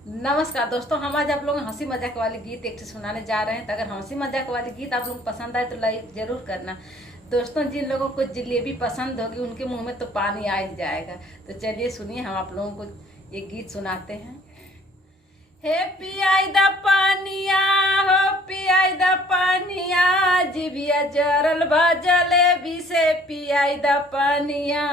नमस्कार दोस्तों, हम आज आप लोगों को हंसी मजाक वाली गीत एक सुनाने जा रहे हैं। तो अगर हंसी मजाक वाली गीत आप लोगों को पसंद आए तो लाइक जरूर करना। दोस्तों, जिन लोगों को जलेबी पसंद होगी उनके मुंह में तो पानी आ ही जाएगा। तो चलिए सुनिए, हम आप लोगों को एक गीत सुनाते हैं। हे पियाई दा पानिया, हो पियाई दा पानिया, जिबिया जरल बा जलेबी से पियाई दा पानिया।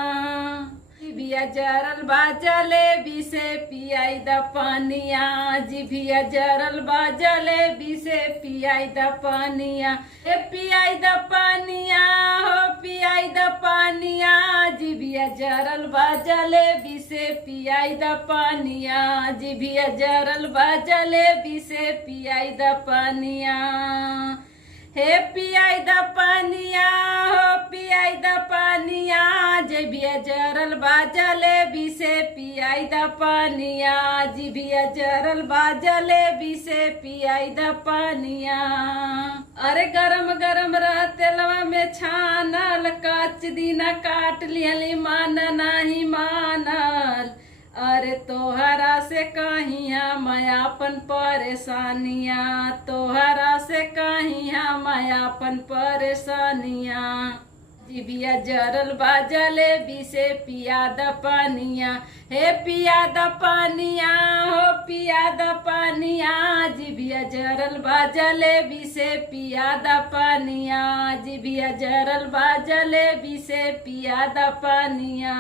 जिभिया जरल बा जलेबी से पियाई दा पानिया, जिभिया जरल बा जलेबी से पियाई दा पानिया। हे पियाई दा पानिया, हो पियाई दा पानिया, जिभिया जरल बा जलेबी से पियाई दा पानिया, जिभिया जरल बा जलेबी से पियाई दा पानिया। हे पियाई दा पानिया, हो पियाई दा पानिया, जिभिया जरल बा जलेबी से पियाई दा पानिया, जिभिया जरल बा जलेबी से पियाई दा पानिया। अरे गरम गरम रह तेलवा में छानल, काच दीना काट लियली मान नाही मानल। अरे तोहरा से कहिया मायापन परेशानिया, तोहरा से कहिया मायापन परेशानिया। जिभिया जरल बा जलेबी से पिया दा पानिया। हे पिया दा पानिया, हो पिया दा पानिया, जिभिया जरल बा जलेबी से पिया दा पानिया, जिभिया जरल बा जलेबी से पिया दा पानिया।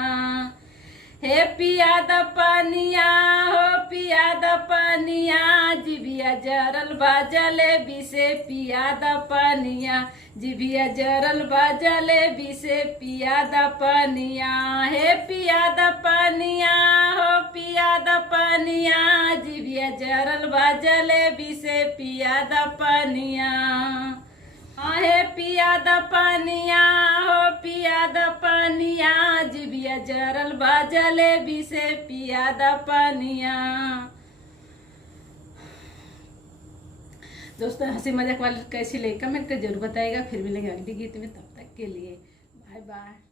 हे पिया दा पानिया, हो पिया दा पानिया, जिभिया जरल बा जलेबी से पिया दा पानिया, जिभिया जरल बा जलेबी से पिया दा पानिया। हे पिया दा पानिया, हो पिया दा पानिया, जिभिया जरल बा जलेबी से पिया दा पानिया। हे पिया दा पानिया, हो पिया दा पानिया, जिभिया जरल बा जलेबी से पिया दा पानिया। दोस्तों, हंसी मजाक वाली कैसी लगी कमेंट कर जरूर बताइएगा। फिर मिलेंगे अगले गीत में, तब तक के लिए बाय बाय।